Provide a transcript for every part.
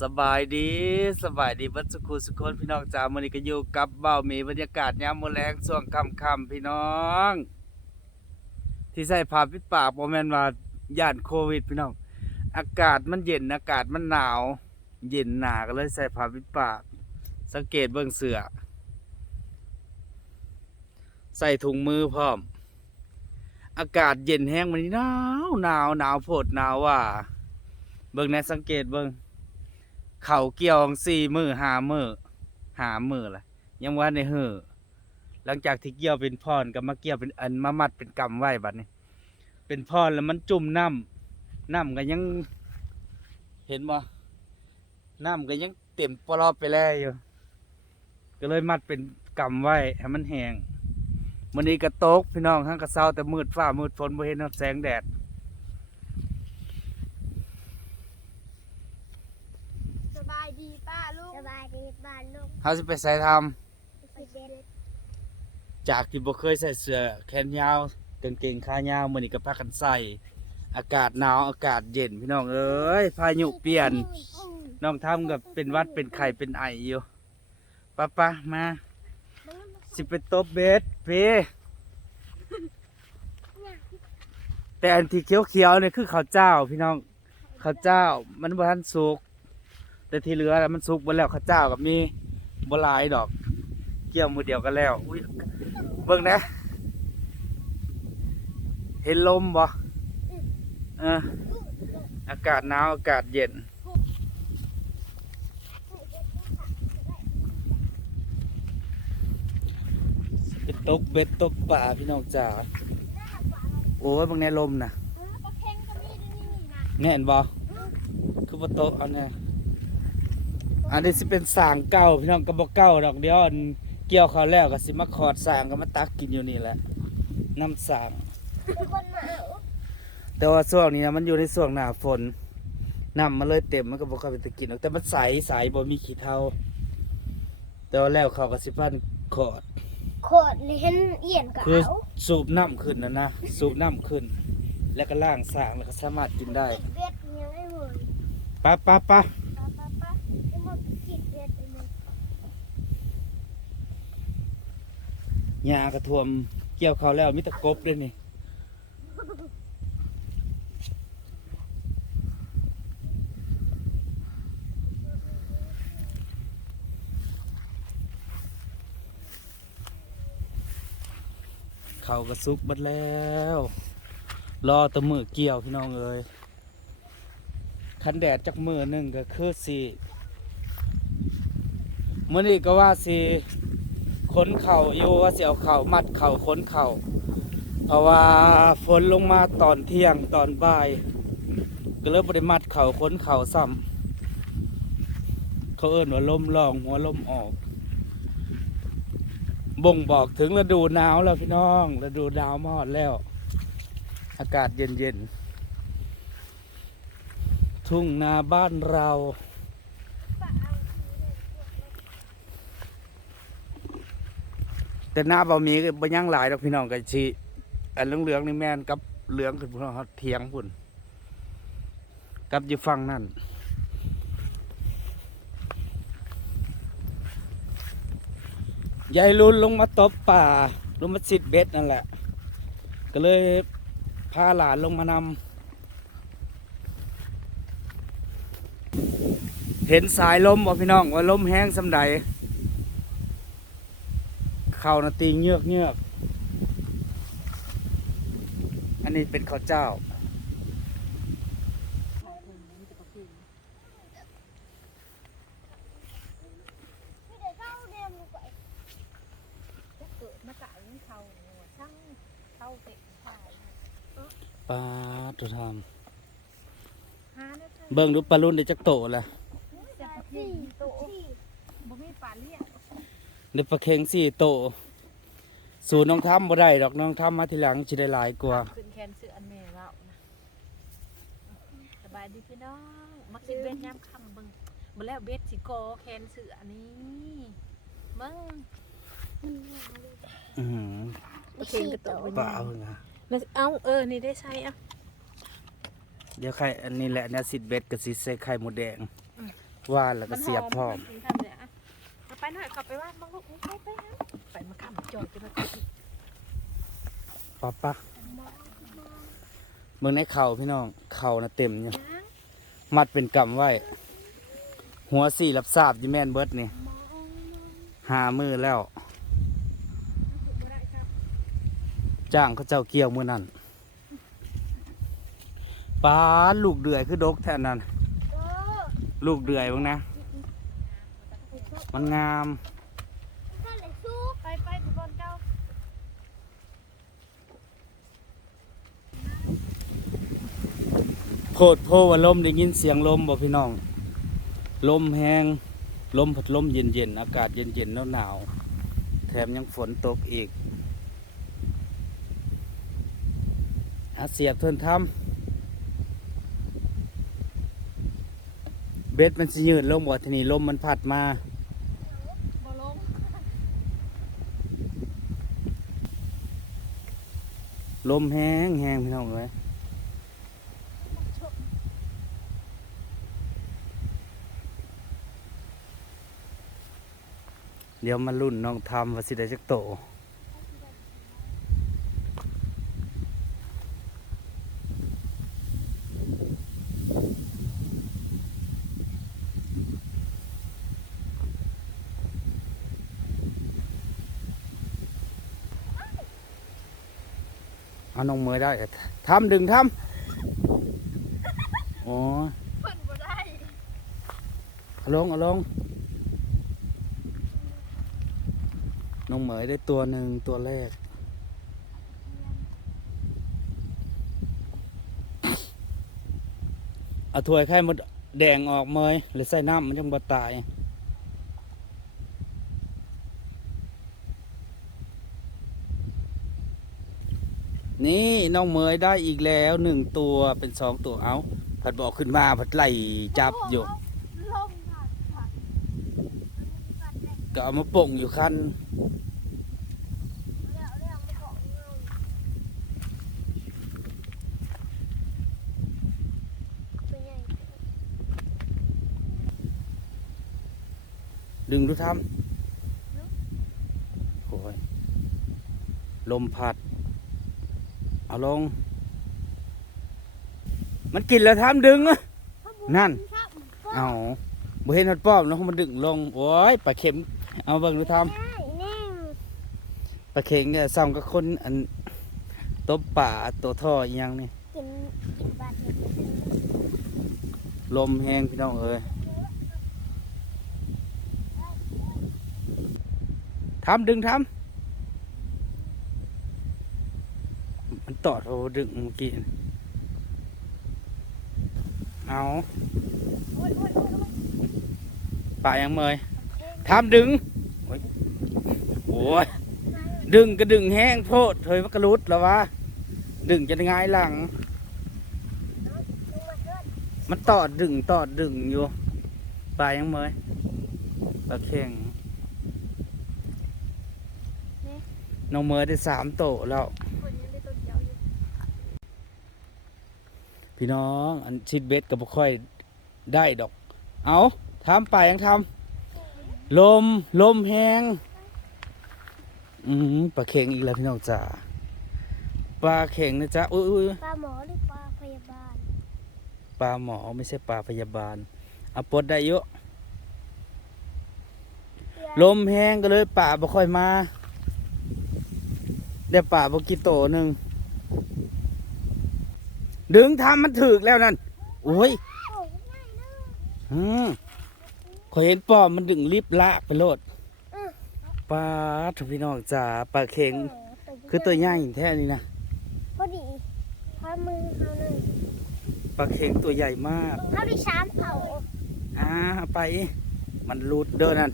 สบายดีสบายดีเบัดสุขุสุคนพี่น้องจามื้อนี้ก็อยู่กับเบ้ามีบรรยากาศยามมื้อแลงช่วงค่ำๆพี่น้อง ที่ใส่ผ้าปิดปากบ่แม่นว่าย่านโควิดพี่น้อง อากาศมันเย็นอากาศมันหนาว เย็นหนาก็เลยใส่ผ้าปิดปาก สังเกตเบิ่งเสื้อใส่ถุงมือพร้อม อากาศเย็นแห้งมันนี้หนาวหนาวหนาวโพดหนาวว่า เบิ่งแน่สังเกตเบิ่ง เขาเกี่ยวสี่มือหามือหามือละยังว่าในเหือหลังจากที่เกี่ยวเป็นพรก็มาเกี่ยวเป็นอันมามัดเป็นกำไว้บัดนี้ เป็นพรแล้วมันจุ่มน้ำน้ำก็ยัง เห็นบ่น้ำก็ยังเต็มปลอบไปแล้วอยู่ ก็เลยมัดเป็นกำไว้ให้มันแห้งมันนี้ก็ตกพี่น้องทั้งกระเซาแต่มืดฟ้ามืดฝนบ่เห็นแสงแดด สบาย ดีป้าลูกสบายดีป้าลูกเขาสิไปใส่ทำสิเด็ดจากที่บ่เคยใส่เสื้อแขนยาวกางเกงขายาวมื้อนี้ก็พากันใส่ อากาศหนาวอากาศเย็นพี่น้องเอ้ยพายุเปลี่ยน น้องทำกับเป็นหวัดเป็นไข้เป็นไออยู่ปะปะมา สิไปตบเบสเพแต่อันที่เขียวๆเนี่ยคือข้าวเจ้า พี่น้องข้าวเจ้ามันบ่ทันสุก แต่ที่เหลือน่ะมันสุกหมดแล้วข้าวเจ้ากับมีบ่หลายดอก เกี่ยวมือเดียวกันแล้วอุ้ยเบิ่งนะ เห็นลมบ่เอออากาศหนาวอากาศเย็นไปตกเบ็ดตกป่าพี่น้องจ๋าโอ้ยบางในลมนะปลาเค็งก็มีด้วยนี่นะแง่นบ่คือบ่โตะเอาเนี่ย อันนี้สิเป็นสางเก่าพี่น้องก็บ่เก่าดอกเดียวอันเกี่ยวเขาวแล้วก็สิมาขอดสางก็มาตักกินอยู่นี่แหละน้ำสางเป็นคนมาเอาแต่ว่าช่วงนี้นะมันอยู่ในช่วงหน้าฝนน้ำมันเลยเต็มมันก็บ่ค่อยเป็นตะกินหรอกแต่มันใสใสบ่มีขี้เถ้าแต่ว่าแล้วเขาก็สิพันขอดโคตรเลยเห็นเอี่ยนกับคือเอาสูบน้ำขึ้นนะนะสูบน้ำขึ้น แล้วก็ล่างสางแล้วก็สามารถกินได้เบ็ดยังไม่หมดป้าป้าป้า ป้าป้าป้าไอ้หมดกินเบ็ดไอ้หมด หญ้ากระท่วมเกี่ยวเขาแล้วมีตะกบด้วยนี่เขากระซุกบัดแล้วรอตะมือเกี่ยวพี่น้องเอ้ยคันแดดจักมือหนึ่งก็คือสิมื่อนี้ก็ว่าสิ ขนเข่าอยู่ว่าเสียวเข่ามัดเข่าขนเข่าเพราะว่าฝนลงมาตอนเที่ยงตอนบ่าย ก็เลยบริมัดเข่าขนเข่าซ้ำเขาเอิ้นว่าลมลองหัวลมออก บ่งบอกถึงฤดูหนาวแล้วพี่น้องฤดูหนาวมอดแล้ว อากาศเย็นๆทุ่งนาบ้านเราเอาทีเลย แต่หน้าบะหมี่ก็บ่ยังหลายดอกพี่น้องกันชีอันเหลืองๆนี่แม่นกับเหลืองคือพุ่นเฮาเถียงพุ่นกับอยู่ฝั่งนั่นยายลุนลงมาตบป่าลงมาสิดเบ็ดนั่นแหละ ก็เลยพาหลานลงมานำเห็นสายลมบ่พี่น้องว่าลมแห้งสำใด เข่านาตีเงือกเงือกอันนี้เป็นข้าวเจ้าพี่เด็กเข้าเรียนลงไปจะเกิดมาจากนี้เขาปลาตัวทำเบิ่งดูปลารุ่นได้จักโตละจะประเภสี่ ทโต สี่ บ่มีปลาเลี้ยง ได้ปลาเค็งสี่โต สูน้องทำบ่ได้ดอกน้องทำมาทีหลังสิได้หลายกว่าขึ้นแคนเสืออันแม่เรานะสบายดีพี่น้องมักสิเบ็ดยามค่ำเบิ่งบ่แล้วเบ็ดสิโกอแคนเสืออันนี้เบิ่งอื้อหือปลาเค็งกระโตกปลาเอานะแล้วเอาเออนี่ได้ใช้อะเดี๋ยวไข่อันนี้แหละเนี่ยสิดเบ็ดกับสิใส่ไข่หมูแดงว่านแล้วก็เสียบพร้อม ไปหน่อยขับไปว่านบ้างลูกไปไปฮะไปมาข้ามจอดจะมาติดป๊าปะเมืองในเข่าพี่น้องเข่านะเต็มอยู่ยังมัดเป็นกำไว้ หัวสี่รับทราบยี่แม่นเบิดนี่หามือแล้วบ่ได้ครับจ้างเขาเจ้าเกี่ยวมือนั่นปาดลูกเดือยคือดกแทนนั่นเออลูกเดือยบ้างนะ มันงามข้าเลยสู้ไปไปกับบอลเจ้าโพดโพว่าลมได้ยินเสียงลมบ่พี่น้อง ลมแห้งลมพัดลมเย็นเย็นๆอากาศเย็นเย็นหนาวหนาวๆแถมยังฝนตกอีกอาเสียบเทินทำเบ็ดมันสิยืดลงบ่ทีนี้ลมมันพัดมา บ่ลง ลมแห้งแห้งพี่น้องเลยเดี๋ยวมาลุ่นน้องทำว่าสิได้จักโต เอาน้องเมยได้ทำดึงทำโอ้ยเพิ่นบ่ได้เอาลงเอาลงน้องเหมยได้ตัวหนึ่งตัวแรก เอาถ้วยไข่มดแดงออกเมยหรือใส่น้ำมันจังบ่ตาย นี่น้องเมยได้อีกแล้วหนึ่งตัวเป็นสองตัวเอาผัดบอกขึ้นมาผัดไหลจับอยู่ ก็เอามาป่งอยู่คันดึงดูทำโอ้ยลมพัด เอาลง มันกินแล้วทำดึงอะนั่น เอาบ่เห็นหัดป้อมแล้วมันดึงลง โอ้ยปลาเข็ม เอาเบิ่งดูทได้แน่ำปลาเข็งเนี่ยซ้ำกับคนอันตบป่าตัวท่ออีหยังนี่กินกินบาดเจ็บลมแห้งพี่น้องเอ้ยทำดึงทำมัน ตอดโอ้ดึงเมื่อกี้เอาป่ายังเมยทำดึงโอ้ยโอ้ยดึงก็ดึงแห้งโพดเฮ้ยมันกระลุดแล้ววะดึงจะง่ายหลัง มันตอดดึงตอดดึงอยู่ปลายังเมยปลาเข่งน้องเมยได้สามโตแล้วคนยังได้ตัวเดียวอยู่ พี่น้องอันชิดเบ็ดก็บ่ค่อยได้ดอก เอาทำปลายังทำลมลมแห้งอืมปลาเข่งอีกแล้วพี่น้องจ๋าปลาเข่งนะจ๊ะอุ้ยอุ้ยปลาหมอหรือปลาพยาบาลปลาหมอไม่ใช่ปลาพยาบาลเอาปลดได้เยอะลมแห้งก็เลยป่าบ่ค่อยมาได้ป่าบ่กี่โตหนึ่ง ดึงทำมันถึกแล้วนั่นโอ้ยโอ้ยง่ายเนอะอืมขอยเห็นป้อมมันดึงรีบลากไปโลดอืมปลาทุกพี่น้องจ๋าปลาเข็งเออคือตัวใหญ่แท้นี่นะพอดีพามือเขาหนึ่งปลาเข็งตัวใหญ่มากเขาได้ชามเผาอ่าเอาไป มันรูดเดินนั่น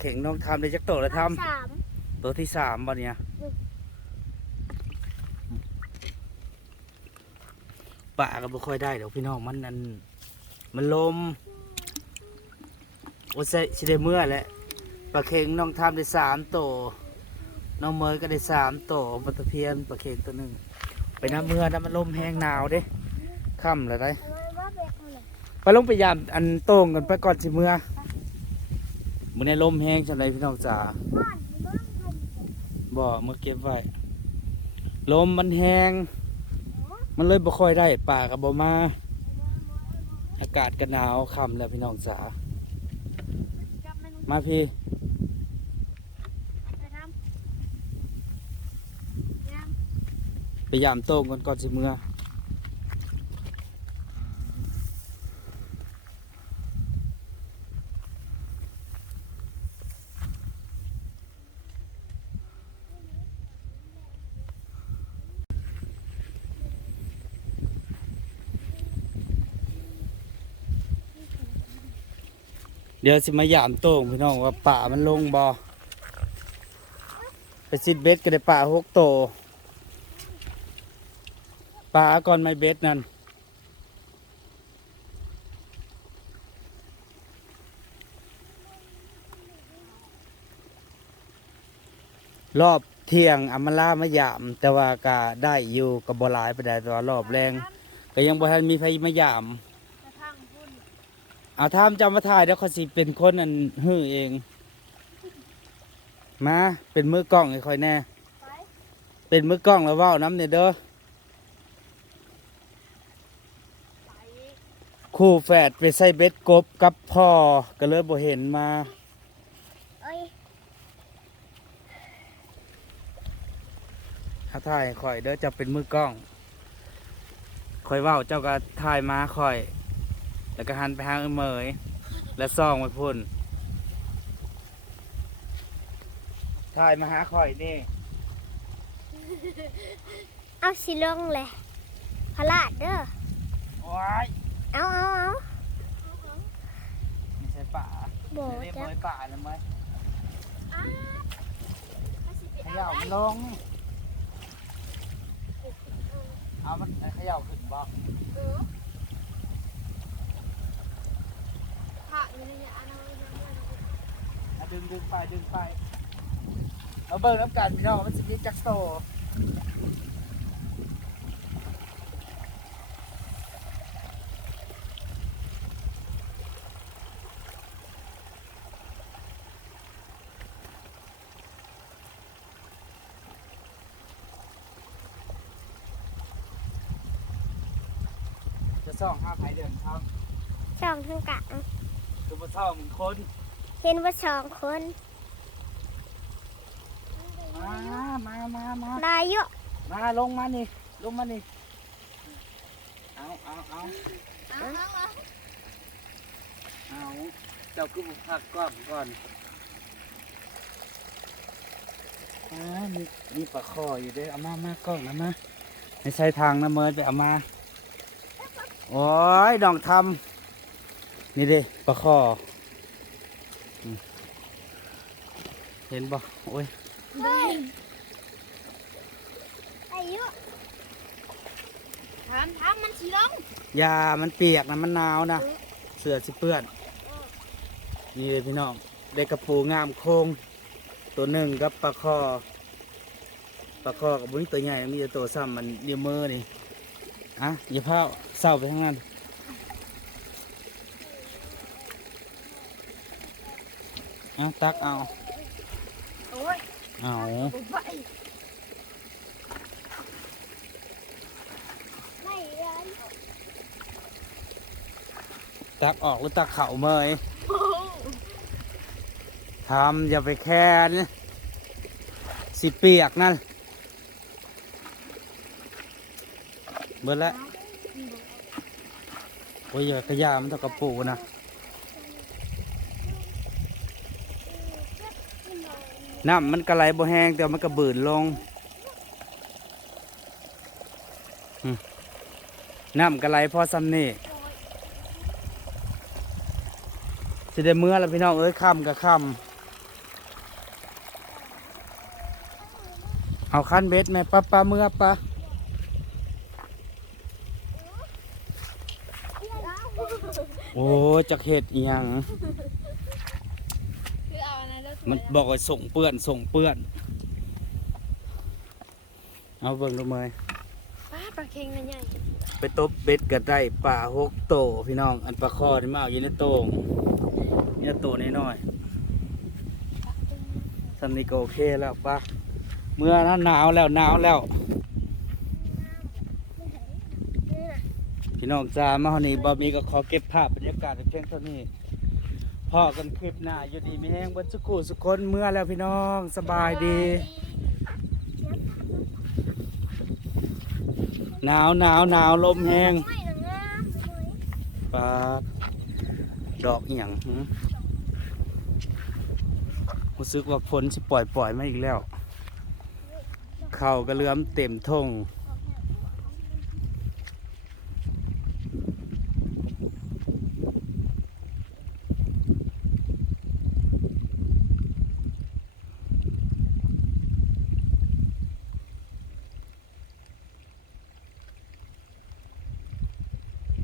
ปลาเข็งน้องทำได้จักโตแล้วทสามำตัวที่สามบ่เนี่ยป่าก็บ่ค่อยได้ดอกพี่น้องมันนั่นมันลมโอ้ใช่สิได้เมื่อแหละปลาเข็งน้องทำได้สามโตวน้องเมยก็ได้สามโตวปลาตะเพียนปลาเข็งตัวหนึ่งไปน้ำเมื่อน้ำมันลมแห้งหนาวเด้ค่ำแล้วได้ทำไมว่าเบ็ดมันเลยไปลงไปยามอันโต้งกันไปก่อนสิเมื่อ มื้อนี้ลมแห้งจังไดพี่น้องจ๋าบ่เมื่อเก็บไว้ลมมันแห้งมันเลยบ่ค่อยได้ป่าก็บ่มา อากาศก็หนาวค่ำแล้วพี่น้องจ๋ามาพี่ไปยังไปยามโต้งกันก่อนสิเมื่อ เดี๋ยวสิมายามโต้งพี่น้องว่าป่ามันลงบ่ไปซิดเบ็ดก็ได้ป่าหกโตปลาก่อนไม่เบ็ดนั่นรอบเที่ยงอำมาลามายาม แต่ว่าก็ได้อยู่กับบหลายไปได้แต่ว่ารอบแรง ก็ยังบ่ทันมีไฟมายาม เอาทามจำมาถ่ายแล้วเขาสิเป็นคนอันฮื้อเอง มาเป็นมือกล้องให้คอยแน่ไปเป็นมือกล้องแล้วเว้าน้ำเนี่ยเด้อไปคู่แฝดไปใส่เบ็ดกบกับพ่อก็เลยบ่เห็นมาเอ้ยถ้าถ่ายข่อยเด้อจะเป็นมือกล้องข่อยเว้าเจ้าก็ถ่ายมาข่อย แล้วก็หันไปหาเอิ้นเหมยและซ่องไว้พุ่นถ่ายมาหาข่อยนี่เอาสิลงเลยพลาดเด้อว้ายเอาเอาเอาไม่ใช่ป่าโบไม่ได้จัเมบยป่านะเมยเขย่ามันลงเอามันเขย่าขึ้นบ่ผ่าอยู่ในเนี่ยอันนั้น เอาดึงดึงไปดึงไปเอาเบิ่งน้ำกันพี่น้องว่ามันสิมีจักโตจะซ่องห้าไผเดินครับสองทั้งกลาง คือมาซ่องมึงคนเห็นว่าสองคนมามามามาลายเยอะมาลงมานี่ลงมานี่เอาเอาเอาเอาเอาเอาเอาเจ้าคือบุพักก่อนก่อนอ่ามีมีปลาคออยู่เด้วยเอามามากล้องนะมาในใช้ทางนะเมินไปเอามา โอ้ยดองทำ นี่เด้ปลาคออืมเห็นบ่โอ้ยเฮ้ยอายุทำทำมันสีลงยามันเปียกนะมันหนาวนะ เสือสิเปื้อน นี่เลยพี่น้องได้กระปูงามโคงตัวหนึ่งกับปลาคอปลาคอกับบุ้งตัวใหญ่มีแต่ตัวซ้ำมันเดียวมือนี่อะอย่าพาเศร้าไปทั้งนั้น เอาตักเอาโอ้ยเอาไปไม่เรียนตักออกหรือตักเข่าเมยทำอย่าไปแค้นสิเปียกนั่นเบิดแล้วโอ้ยอย่ากระยามันเท่ากับปูนะ น้ำมันกระไหลบ่แห้งแต่ว่ามันกระบืนลงน้ำกระไหลพอซ้ำนี่สิได้เมื่อแล้วพี่น้องเอ้ยค่ำกับค่ำเอาคันเบ็ดไหมปะปะเมื่อปะโอ้จักเห็ดอีหยัง คือเอาอันนั้นแล้ว มันบอกว่าส่งเปื้อนส่งเปื้อน เอาเบิ่งดูเมยป้าลาเค็งนะใหญ่ไปตบเบ็ดก็ได้ปลาหกโตพี่น้อง อันปลาคอที่มาเอาอยู่ในโต่งเนี่ยโตน้อยๆสันนี้ก็โอเคแล้วปะเมื่อนั้นหนาวแล้วหนาวแล้ว พี่น้องจ้ามาฮอนี้บอมีก็ขอเก็บภาพบรรยากาศไว้เพียงเท่านี้ พ่อกันคลิปหน้าอยู่ดีไม่แห้งเบัสุกุสุคนเมื่อแล้วพี่น้องสบายดี หนาวหนาวหนาวลมแห้งปาดอกหย่างรู้สึกว่าฝนสิปล่อยปล่อยมาอีกแล้ว เข่ากระเลือมเต็มทง